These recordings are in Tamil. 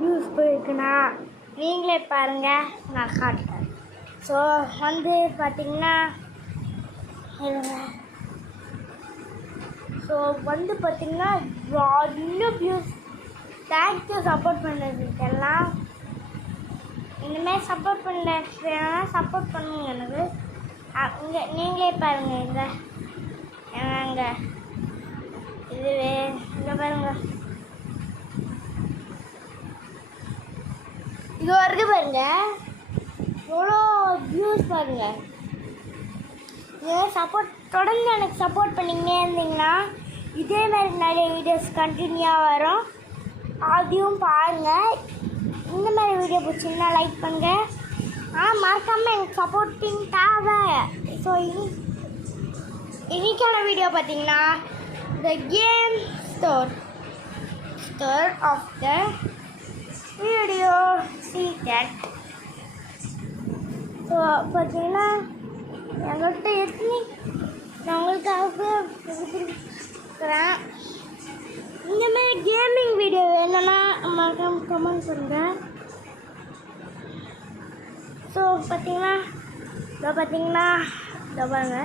வியூஸ் போயிருக்குன்னா நீங்களே பாருங்கள், நான் காட்டுறேன். ஸோ வந்து பார்த்திங்கன்னா இன்னும் வியூஸ். Thank you support பண்ணதுக்கெல்லாம். இனிமேல் சப்போர்ட் பண்ணலைன்னா சப்போர்ட் பண்ணுங்க எனக்கு. இங்கே நீங்களே பாருங்கள். இங்கே இதுவே இங்கே பாருங்கள், இது வருது பாருங்க, எவ்வளோ வியூஸ் பாருங்கள். தொடர்ந்து எனக்கு சப்போர்ட் பண்ணிக்கிட்டே இருந்தீங்கன்னா இதே மாதிரி நிறைய வீடியோஸ் கண்டினியூவாக வரும். அதையும் பாருங்கள். இந்த மாதிரி வீடியோ பிடிச்சிங்கன்னா லைக் பண்ணுங்கள். மறக்காமல் எனக்கு சப்போர்ட்டிங் தேவை. ஸோ இன்னைக்கான வீடியோ பார்த்தீங்கன்னா the game store of the video secret. So பார்த்தீங்கன்னா எங்கள்கிட்ட எத்தனை நான் உங்களுக்காக இருக்கிறேன். இந்தமாதிரி கேமிங் வீடியோ வேணும்னா மறக்காம கமெண்ட் பண்ணுங்கள். ஸோ பார்த்தீங்கன்னா இதோ பாருங்க,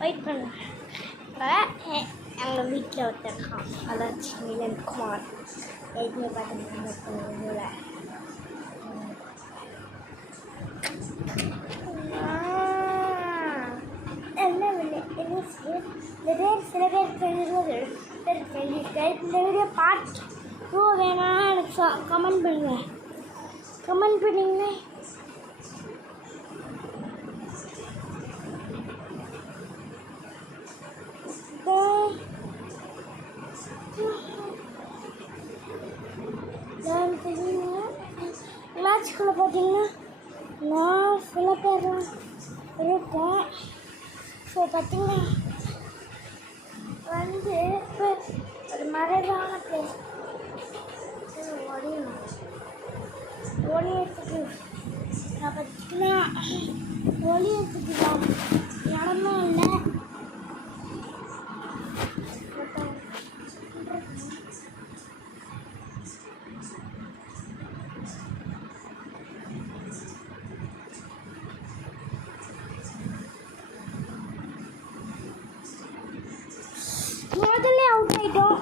வெயிட் பண்ணுங்க. எங்கள் வீட்டில் ஒருத்தருக்கான், அதான் மிலன் குமார். ஏற்கனவே பார்த்தீங்கன்னா சில பேர் இந்த வீடியோ பார்ட் 2 வேணா எனக்கு கமெண்ட் பண்ணுங்கள். கமெண்ட் பண்ணிங்கன்னா மேட்ச்குள்ளே பார்த்தீங்கன்னா நான் சில பேர் இருக்கேன். ஸோ பார்த்தீங்கன்னா வந்து ஒரு மறைவான பிளேஸ் ஒளியத்துக்கு நான் பார்த்தீங்கன்னா ஒளியத்துக்கு இடமும் இல்லை. முதல்ல அவுட் ஆகிட்டோம்.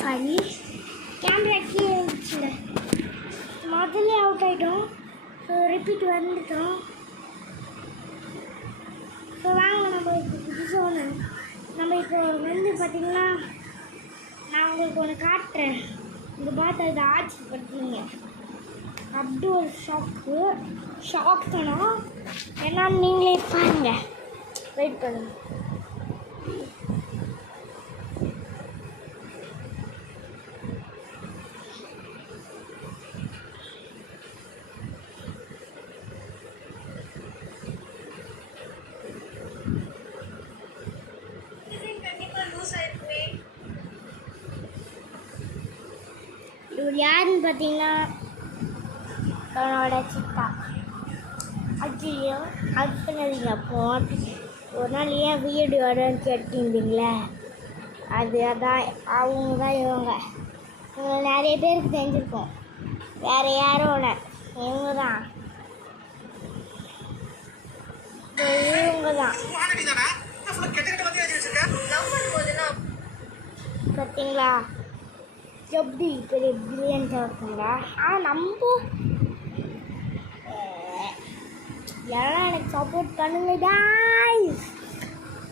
சாரி, கேமரா கீழே இருந்துச்சுல. முதல்ல அவுட் ஆகிட்டோம். ஸோ ரிப்பீட் வந்துட்டோம். ஸோ வாங்க, நம்ம இப்போ புதுசாக நம்ம இப்போ வந்து பார்த்திங்கன்னா நான் உங்களுக்கு ஒன்று காட்டுறேன். இங்கே பார்த்து அதை ஆச்சரியப்படுத்துவீங்க. அப்படி ஒரு ஷாக் தானோ என்னன்னு நீங்களே பாருங்கள். வெயிட் பண்ணுங்கள். இவர் யாருன்னு பார்த்தீங்கன்னா அவனோட சித்தா. ஐயோ அது பண்ணாதீங்க. போட்டு ஒரு நாள் ஏன் வீடியோன்னு கேட்டிருந்தீங்களே, அதான் அவங்க தான் இவங்க நிறைய பேருக்கு தெரிஞ்சிருக்கோம். வேறு யாரும் இல்லை, இவங்க தான் பார்த்தீங்களா எப்படி பெரிய பிரில்லியண்ட்டாக இருக்குங்களா. நம்ம யாரும் எனக்கு சப்போர்ட் பண்ணுங்க guys.